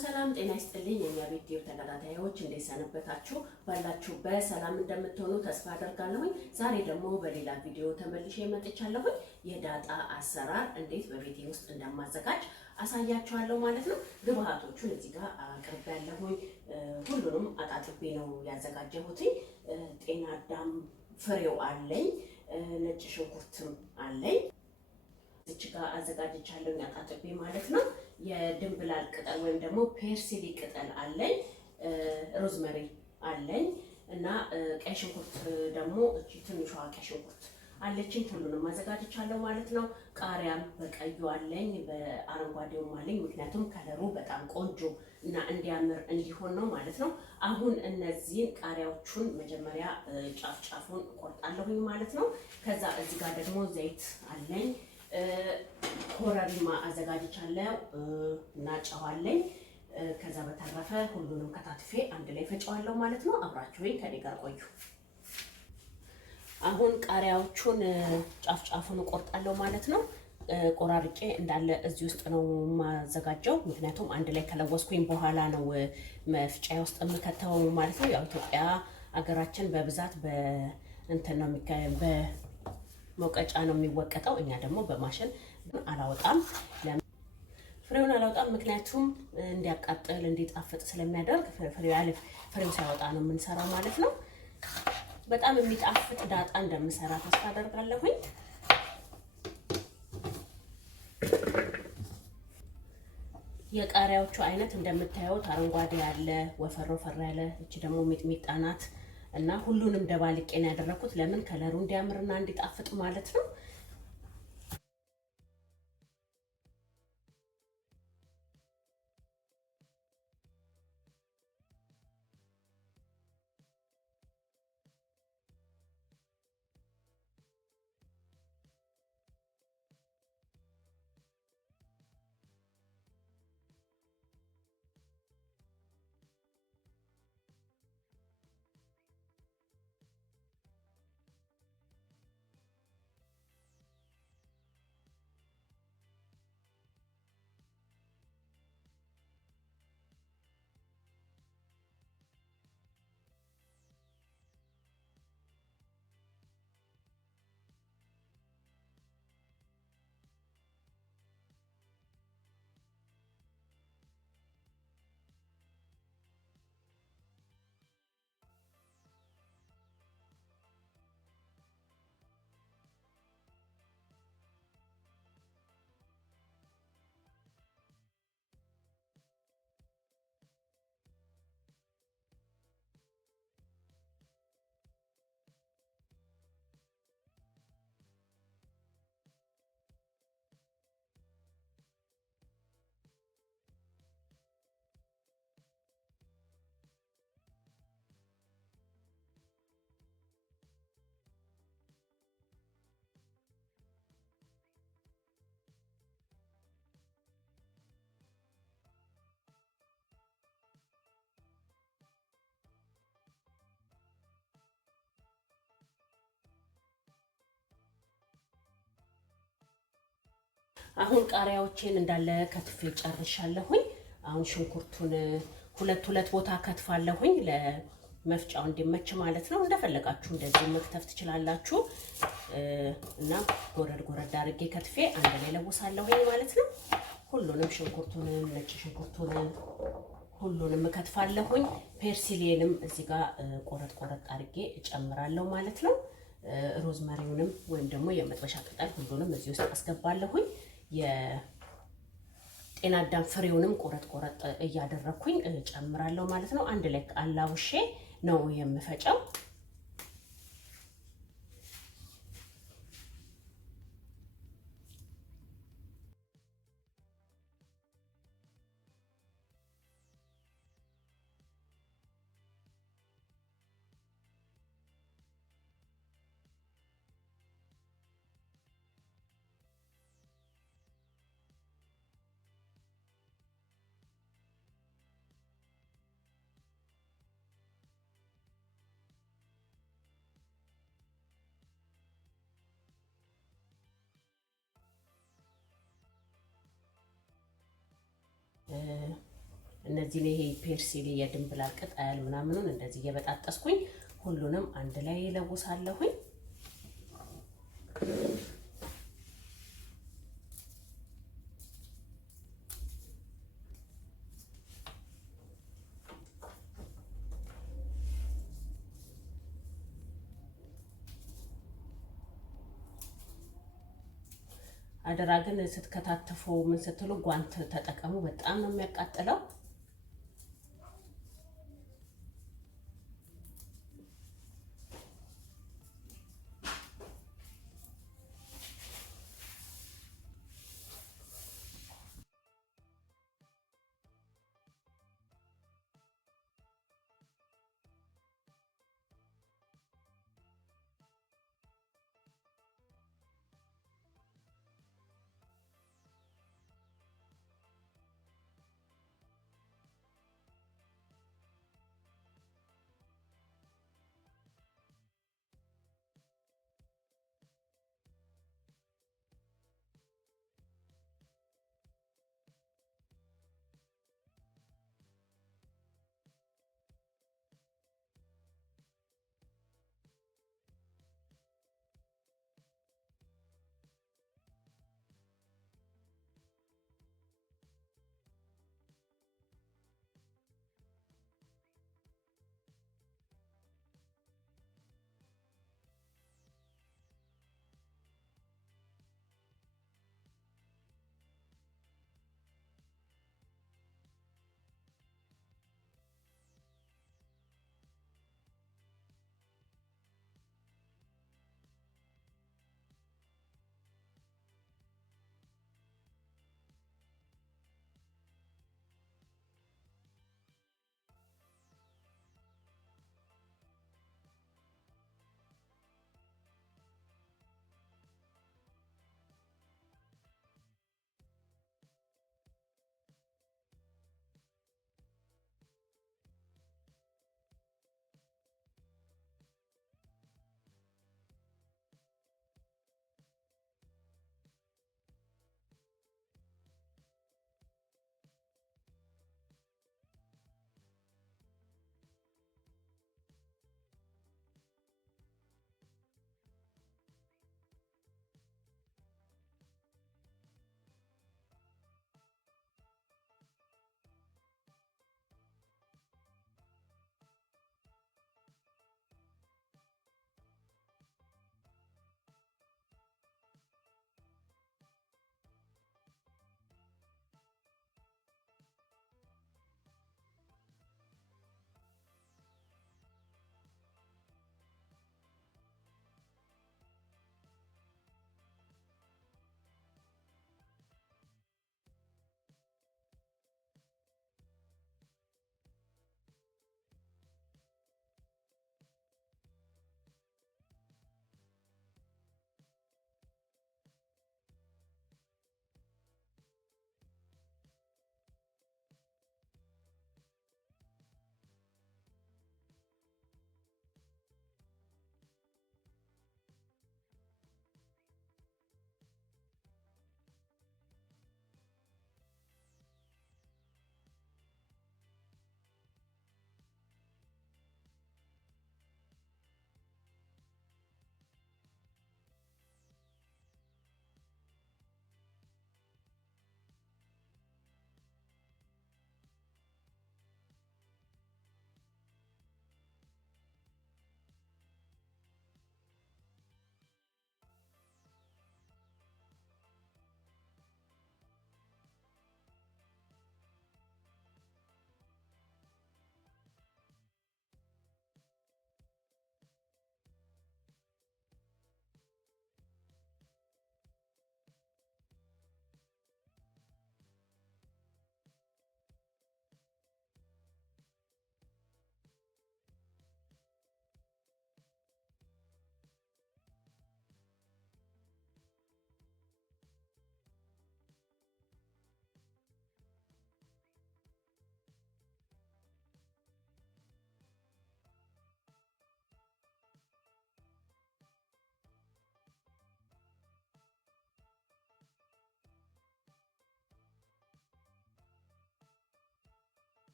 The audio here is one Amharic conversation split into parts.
ሰላም ጤና ይስጥልኝ የኛ ቪዲዮ ተከታታዮች እንዴት ሰነበታችሁ ባላችሁ በሰላም እንደምትሆኑ ተስፋ አደርጋለሁ። ዛሬ ደግሞ በሌላ ቪዲዮ ተመልሼ መጥቻለሁ። የዳጣ አሰራር እንዴት በቤቴ ውስጥ እንደማዘጋጅ አሳያችኋለሁ ማለት ነው። ግብአቶቹን እዚህ ጋር አቅርቤያለሁ። ሁሉንም አጣጥቤ ነው ያዘጋጀሁት። ጤናዳም ፍሬው አለኝ፣ ነጭ ሽንኩርትም አለኝ። እዚህ ጋር አዘጋጅቻለሁ አጣጥቤ ማለት ነው። የድንብላል ቅጠል ወይም ደግሞ persil ቅጠል አለኝ፣ ሮዝመሪ አለኝ እና ቀይ ሽንኩርት ደግሞ እቺ ትንሿ ቀይ ሽንኩርት አለችኝ። ሁሉንም አዘጋጅቻለሁ ማለት ነው። ቃሪያም በቀዩ አለኝ፣ በአረንጓዴውም አለኝ። ምክንያቱም ከለሩ በጣም ቆንጆ እና እንዲያምር እንዲሆን ነው ማለት ነው። አሁን እነዚህን ቃሪያዎቹን መጀመሪያ ጫፍ ጫፉን ቆርጣለሁኝ ማለት ነው። ከዛ እዚህ ጋር ደግሞ ዘይት አለኝ፣ ኮረሪማ አዘጋጅቻለሁ እና ጨው አለኝ። ከዛ በተረፈ ሁሉንም ከታትፌ አንድ ላይ ፈጨዋለሁ ማለት ነው። አብራችሁኝ ከኔ ጋር ቆዩ። አሁን ቃሪያዎቹን ጫፍ ጫፉን ቆርጣለሁ ማለት ነው። ቆራርጬ እንዳለ እዚህ ውስጥ ነው ማዘጋጀው፣ ምክንያቱም አንድ ላይ ከለወስኩኝ በኋላ ነው መፍጫ ውስጥ የምከተው ማለት ነው። ያው ኢትዮጵያ አገራችን በብዛት በእንትን ነው በመውቀጫ ነው የሚወቀጠው። እኛ ደግሞ በማሽን አላወጣም። ፍሬውን አላወጣም ምክንያቱም እንዲያቃጥል እንዲጣፍጥ ስለሚያደርግ ፍሬው ሳይወጣ ነው የምንሰራው ማለት ነው። በጣም የሚጣፍጥ ዳጣ እንደምሰራ ተስፋ አደርጋለሁኝ። የቃሪያዎቹ አይነት እንደምታዩት አረንጓዴ ያለ ወፈር ወፈር ያለ፣ እቺ ደግሞ ሚጥሚጣ ናት እና ሁሉንም ደባልቄ ነው ያደረኩት። ለምን ከለሩ እንዲያምርና እንዲጣፍጥ ማለት ነው። አሁን ቃሪያዎችን እንዳለ ከትፌ ጨርሻለሁኝ። አሁን ሽንኩርቱን ሁለት ቦታ ከትፋለሁኝ ለመፍጫው እንዲመች ማለት ነው። እንደፈለጋችሁ እንደዚህ መክተፍ ትችላላችሁ እና ጎረድ አድርጌ ከትፌ አንድ ላይ ለውሳለሁኝ ማለት ነው። ሁሉንም ሽንኩርቱንም ነጭ ሽንኩርቱንም ሁሉንም ከትፋለሁኝ። persilንም እዚህ ጋር ቆረጥ አድርጌ እጨምራለሁ ማለት ነው። ሮዝመሪውንም ወይም ደግሞ የመጥበሻ ቅጠል ሁሉንም እዚህ ውስጥ አስገባለሁኝ። የጤናዳም ፍሬውንም ቆረጥ እያደረኩኝ ጨምራለሁ ማለት ነው። አንድ ላይ አላውሼ ነው የምፈጨው። እነዚህ ይሄ persil የድንብላል ቅጠል ምናምኑን እንደዚህ እየበጣጠስኩኝ ሁሉንም አንድ ላይ ለውሳለሁኝ። አደራ ግን ስትከታተፉ ምን ስትሉ ጓንት ተጠቀሙ። በጣም ነው የሚያቃጥለው።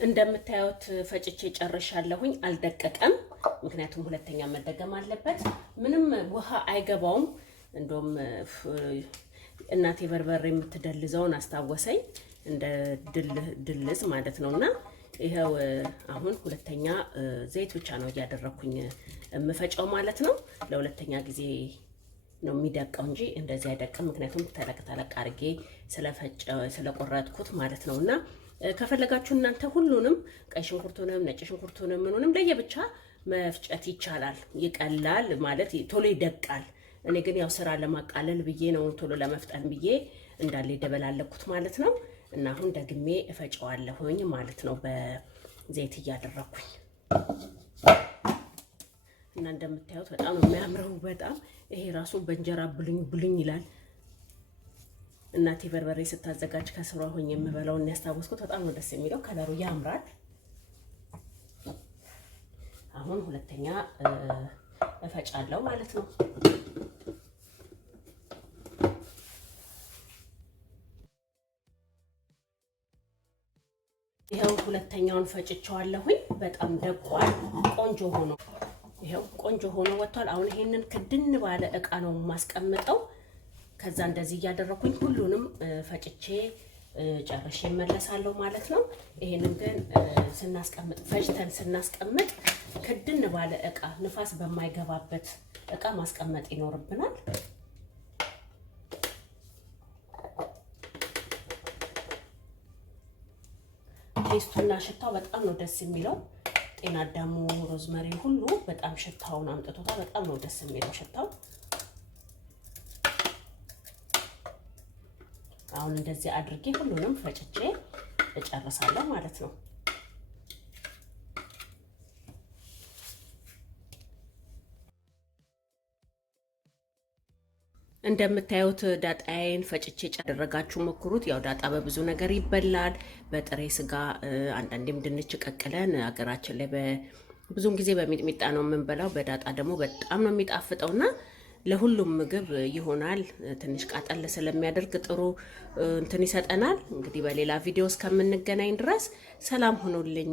እንደምታዩት ፈጭቼ ጨርሻለሁኝ አልደቀቀም ምክንያቱም ሁለተኛ መደገም አለበት ምንም ውሃ አይገባውም እንደም እናቴ በርበሬ የምትደልዘውን አስተዋወሰኝ እንደ ድልዝ ማለት ነውና ይሄው አሁን ሁለተኛ ዘይት ብቻ ነው ያደረኩኝ የምፈጨው ማለት ነው ለሁለተኛ ጊዜ ነው የሚደቀው እንጂ እንደዚህ አይደቅም ምክንያቱም ተለቅ አርጌ ስለቆረጥኩት ማለት ነውና ከፈለጋችሁ እናንተ ሁሉንም ቀይ ሽንኩርቱንም ነጭ ሽንኩርቱንም ምኑንም ለየብቻ መፍጨት ይቻላል ይቀላል ማለት ቶሎ ይደቃል እኔ ግን ያው ስራ ለማቃለል ብዬ ነው ቶሎ ለመፍጠን ብዬ እንዳለ ይደበላለኩት ማለት ነው እና አሁን ደግሜ እፈጨዋለሁኝ ማለት ነው በዘይት ያደረኩኝ እና እንደምታዩት በጣም ነው የሚያምረው በጣም ይሄ ራሱ በእንጀራ ብሉኝ ይላል እናቴ በርበሬ ስታዘጋጅ ከስሯ ሆኜ የምበላው እና ያስታውስኩት በጣም ነው ደስ የሚለው ከለሩ ያምራል አሁን ሁለተኛ እፈጫለሁ ማለት ነው ይሄው ሁለተኛውን ፈጭቻለሁኝ በጣም ደቋል ቆንጆ ሆኖ ይሄው ቆንጆ ሆኖ ወጥቷል አሁን ይሄንን ክድን ባለ እቃ ነው ማስቀምጠው ከዛ እንደዚህ ያደረኩኝ ሁሉንም ፈጭቼ ጨርሼ መለሳለሁ ማለት ነው ይሄንን ግን ፈጭተን ስናስቀምጥ ክድን ባለ እቃ ንፋስ በማይገባበት እቃ ማስቀመጥ ይኖርብናል ቴስቱና ሽታው በጣም ነው ደስ የሚለው ጤናዳሙ ሮዝመሪ ሁሉ በጣም ሽታውን አምጥቶታል በጣም ነው ደስ የሚለው ሽታው አሁን እንደዚህ አድርጌ ሁሉንም ፈጭቼ እጨርሳለሁ ማለት ነው እንደምታዩት ዳጣዬን ፈጭቼ ጨደረጋችሁ መክሩት ያው ዳጣ በብዙ ነገር ይበላል በጥሬ ስጋ አንዳንዴም ድንች ቀቅለን አገራችን ላይ በብዙም ጊዜ በሚጥሚጣ ነው የምንበላው በዳጣ ደግሞ በጣም ነው የሚጣፍጠውና ለሁሉም ምግብ ይሆናል ትንሽ ቃጠል ስለሚያደርግ ጥሩ እንትን ይሰጠናል እንግዲህ በሌላ ቪዲዮ እስከምንገናኝ ድረስ ሰላም ሆኖልኝ